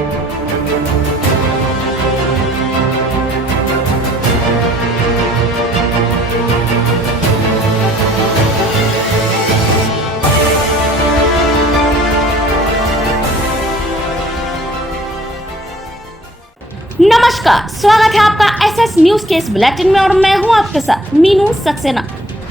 नमस्कार, स्वागत है आपका एसएस न्यूज के इस बुलेटिन में और मैं हूं आपके साथ मीनू सक्सेना।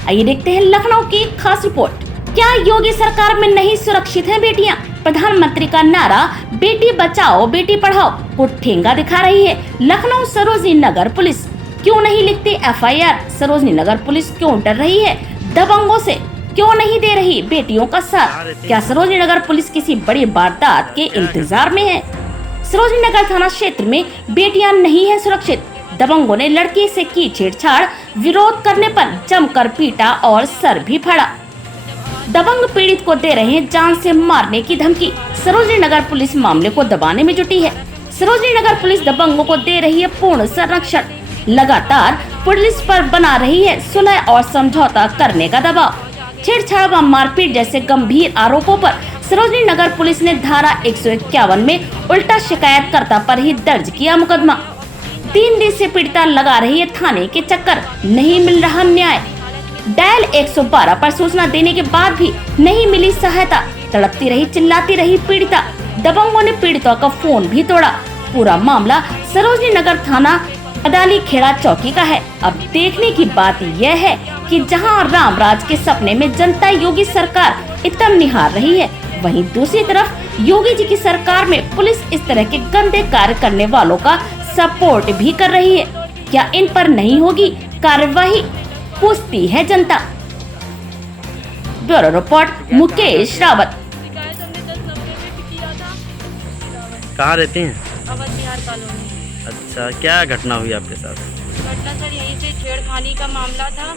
आइए देखते हैं लखनऊ की खास रिपोर्ट। क्या योगी सरकार में नहीं सुरक्षित हैं बेटियां? प्रधानमंत्री का नारा बेटी बचाओ बेटी पढ़ाओ को ठेंगा दिखा रही है लखनऊ सरोजनी नगर पुलिस। क्यों नहीं लिखती एफआईआर? सरोजनी नगर पुलिस क्यों डर रही है दबंगों से? क्यों नहीं दे रही बेटियों का साथ? क्या सरोजनी नगर पुलिस किसी बड़ी वारदात के इंतजार में है? सरोजनी नगर थाना क्षेत्र में बेटियां नहीं है सुरक्षित। दबंगों ने लड़की से की छेड़छाड़, विरोध करने पर जमकर पीटा और सर भी फाड़ा। दबंग पीड़ित को दे रहे हैं जान से मारने की धमकी। सरोजनी नगर पुलिस मामले को दबाने में जुटी है। सरोजनी नगर पुलिस दबंगों को दे रही है पूर्ण संरक्षण। लगातार पुलिस पर बना रही है सुलह और समझौता करने का दबाव। छेड़छाड़ व मारपीट जैसे गंभीर आरोपों पर सरोजनी नगर पुलिस ने धारा 151 में उल्टा शिकायतकर्ता पर ही दर्ज किया मुकदमा। 3 दिन से पीड़िता लगा रही है थाने के चक्कर, नहीं मिल रहा न्याय। डायल 112 पर सूचना देने के बाद भी नहीं मिली सहायता। तड़पती रही, चिल्लाती रही पीड़िता। दबंगों ने पीड़िता का फोन भी तोड़ा। पूरा मामला सरोजनी नगर थाना अदाली खेड़ा चौकी का है। अब देखने की बात यह है कि जहां रामराज के सपने में जनता योगी सरकार इतना निहार रही है, वहीं दूसरी तरफ योगी जी की सरकार में पुलिस इस तरह के गंदे कार्य करने वालों का सपोर्ट भी कर रही है। क्या इन पर नहीं होगी कार्यवाही, पूछती है जनता। Bureau report Mukesh Rawat. कहाँ रहते हैं? अवध बिहार कॉलोनी। अच्छा, क्या घटना हुई आपके साथ? घटना सर यहीं से छेड़खानी का मामला था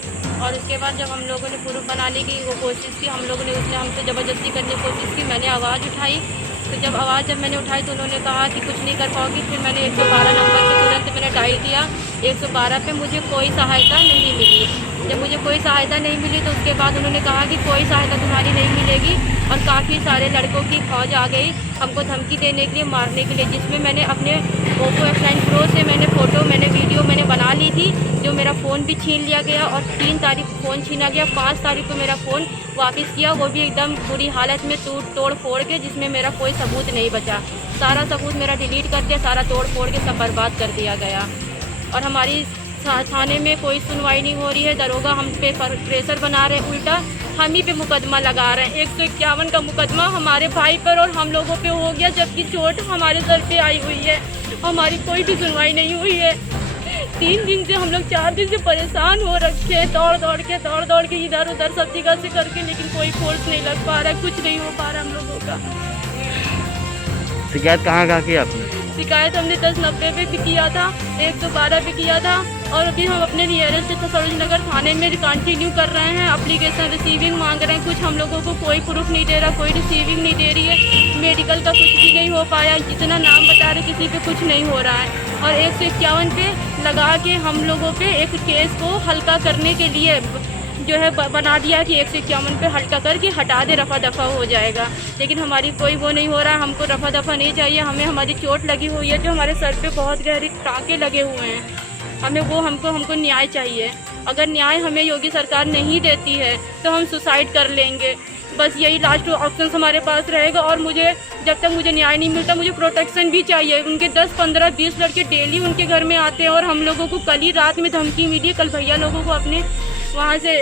और उसके बाद जब हम लोगों ने प्रूफ बनाने की वो कोशिश की, हम लोगों ने उसने हमसे ज़बरदस्ती करने की कोशिश की। मैंने आवाज़ उठाई, तो जब मैंने उठाई तो उन्होंने कहा कि कुछ नहीं कर पाओगी। फिर मैंने 112 नंबर पे तुरंत मैंने डायल किया। 112 पे मुझे कोई सहायता नहीं मिली। जब मुझे कोई सहायता नहीं मिली तो उसके बाद उन्होंने कहा कि कोई सहायता तुम्हारी नहीं मिलेगी और काफ़ी सारे लड़कों की फौज आ गई हमको धमकी देने के लिए, मारने के लिए, जिसमें मैंने अपने ओप्पो F9 Pro से मैंने वीडियो बना ली थी, जो मेरा फ़ोन भी छीन लिया गया और 3 तारीख को फ़ोन छीना गया। 5 तारीख को मेरा फ़ोन वापस किया, वो भी एकदम बुरी हालत में तोड़ फोड़ के, जिसमें मेरा कोई सबूत नहीं बचा। सारा सबूत मेरा डिलीट कर दिया, सारा तोड़ फोड़ के सब बर्बाद कर दिया गया। और हमारी थाने में कोई सुनवाई नहीं हो रही है। दरोगा हम पे प्रेशर बना रहे, उल्टा हम ही पे मुकदमा लगा रहे हैं। 151 का मुकदमा हमारे भाई पर और हम लोगों पे हो गया, जबकि चोट हमारे सर पे आई हुई है। हमारी कोई भी सुनवाई नहीं हुई है। 3 दिन से हम लोग 4 दिन से परेशान हो रखे हैं, दौड़ दौड़ के इधर उधर सब जगह से करके, लेकिन कोई फोर्स नहीं लग पा रहा है, कुछ नहीं हो पा रहा हम लोगों का। शिकायत कहाँ की आपने? शिकायत हमने 1090 पे भी किया था, 112 पे किया था और अभी हम अपने नियरेस्ट सरोजनी नगर थाने में कंटिन्यू कर रहे हैं। एप्लीकेशन रिसीविंग मांग रहे हैं, कुछ हम लोगों को कोई प्रूफ नहीं दे रहा, कोई रिसीविंग नहीं दे रही है। मेडिकल का कुछ भी नहीं हो पाया, जितना नाम बता रहे किसी पे कुछ नहीं हो रहा है। और 151 पे लगा के हम लोगों पे एक केस को हल्का करने के लिए जो है बना दिया कि 151 पे हल्का करके हटा दे, रफा दफा हो जाएगा। लेकिन हमारी कोई वो नहीं हो रहा, हमको रफा दफा नहीं चाहिए। हमें हमारी चोट लगी हुई है, जो हमारे सर पे बहुत गहरे टाँके लगे हुए हैं, हमें वो हमको न्याय चाहिए। अगर न्याय हमें योगी सरकार नहीं देती है तो हम सुसाइड कर लेंगे। बस यही लास्ट ऑप्शन हमारे पास रहेगा। और मुझे जब तक मुझे न्याय नहीं मिलता, मुझे प्रोटेक्शन भी चाहिए। उनके 10, 15, 20 लड़के डेली उनके घर में आते हैं और हम लोगों को कल ही रात में धमकी मिली है। कल भैया लोगों को अपने वहाँ से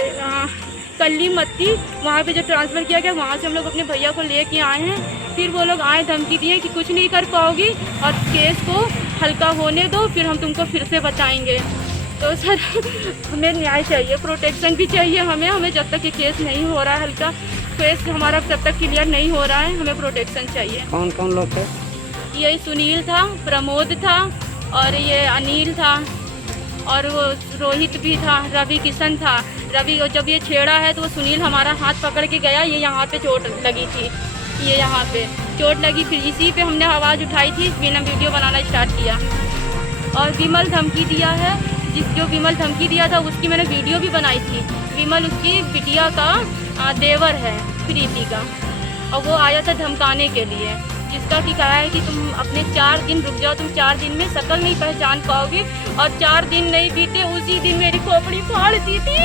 कल्ली मत्ती वहाँ पे जो ट्रांसफ़र किया गया, वहाँ से हम लोग अपने भैया को लेके आए हैं। फिर वो लोग आए, धमकी दिए कि कुछ नहीं कर पाओगी और केस को हल्का होने दो, फिर हम तुमको फिर से बताएंगे। तो सर हमें न्याय चाहिए, प्रोटेक्शन भी चाहिए हमें जब तक ये केस नहीं हो रहा है हल्का, केस हमारा जब तक क्लियर नहीं हो रहा है, हमें प्रोटेक्शन चाहिए। कौन कौन लोग थे? ये सुनील था, प्रमोद था और ये अनिल था और वो रोहित भी था, रवि किशन था। रवि जब ये छेड़ा है तो वो सुनील हमारा हाथ पकड़ के गया, ये यहाँ पे चोट लगी थी, ये यहाँ पे चोट लगी। फिर इसी पे हमने आवाज़ उठाई थी, बिना वीडियो बनाना स्टार्ट किया। और विमल धमकी दिया है, जो विमल धमकी दिया था उसकी मैंने वीडियो भी बनाई थी। विमल उसकी बिटिया का देवर है, प्रीति का, और वो आया था धमकाने के लिए। जिसका कि कहा है कि तुम अपने 4 दिन रुक जाओ, तुम 4 दिन में शक्ल नहीं पहचान पाओगे। और 4 दिन नहीं बीते, उसी दिन मेरी खोपड़ी फाड़ दी थी।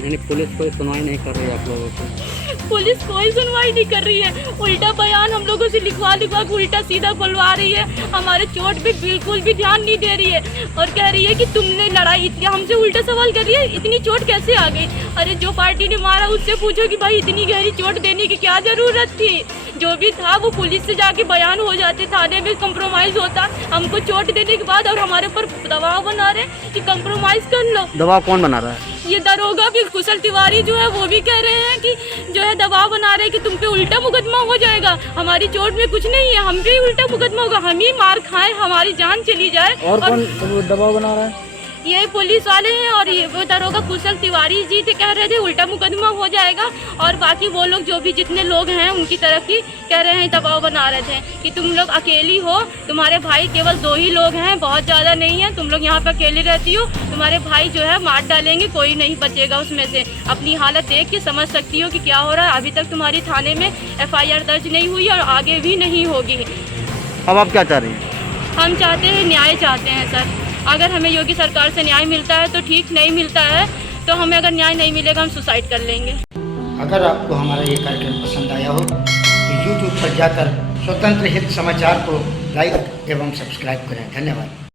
यानी पुलिस कोई सुनवाई नहीं कर रही है आप लोगों को? पुलिस कोई सुनवाई नहीं कर रही है, उल्टा बयान हम लोगों से लिखवा लिखवा के उल्टा सीधा बुलवा रही है। हमारे चोट पे बिल्कुल भी ध्यान नहीं दे रही है और कह रही है कि तुमने लड़ाई, हमसे उल्टा सवाल कर रही है, इतनी चोट कैसे आ गई? अरे जो पार्टी ने मारा उससे पूछो कि भाई इतनी गहरी चोट देने की क्या जरूरत थी? जो भी था वो पुलिस से जाके बयान हो जाते, थाने में कंप्रोमाइज होता। हमको चोट देने के बाद और हमारे ऊपर दबाव बना रहे कि कंप्रोमाइज कर लो। दबाव कौन बना रहा है? ये दरोगा भी, कुशल तिवारी जो है वो भी कह रहे हैं कि जो है दबाव बना रहे हैं कि तुम पे उल्टा मुकदमा हो जाएगा। हमारी चोट में कुछ नहीं है, हम पे उल्टा मुकदमा होगा, हम ही मार खाएं, हमारी जान चली जाए। और कौन दबाव बना रहा है? ये पुलिस वाले हैं और ये वो दरोगा कुशल तिवारी जी थे, कह रहे थे उल्टा मुकदमा हो जाएगा। और बाकी वो लोग जो भी जितने लोग हैं उनकी तरफ की कह रहे हैं, दबाव बना रहे थे कि तुम लोग अकेली हो, तुम्हारे भाई केवल 2 ही लोग हैं, बहुत ज़्यादा नहीं है, तुम लोग यहाँ पर अकेले रहती हो, तुम्हारे भाई जो है मार डालेंगे, कोई नहीं बचेगा उसमें से। अपनी हालत देख के समझ सकती हो कि क्या हो रहा है। अभी तक तुम्हारी थाने में FIR दर्ज नहीं हुई और आगे भी नहीं होगी। अब आप क्या चाह रही हैं? हम चाहते हैं, न्याय चाहते हैं सर। अगर हमें योगी सरकार से न्याय मिलता है तो ठीक, नहीं मिलता है तो हमें, अगर न्याय नहीं मिलेगा हम सुसाइड कर लेंगे। अगर आपको हमारा ये कार्यक्रम पसंद आया हो तो YouTube पर जाकर स्वतंत्र हित समाचार को लाइक एवं सब्सक्राइब करें। धन्यवाद।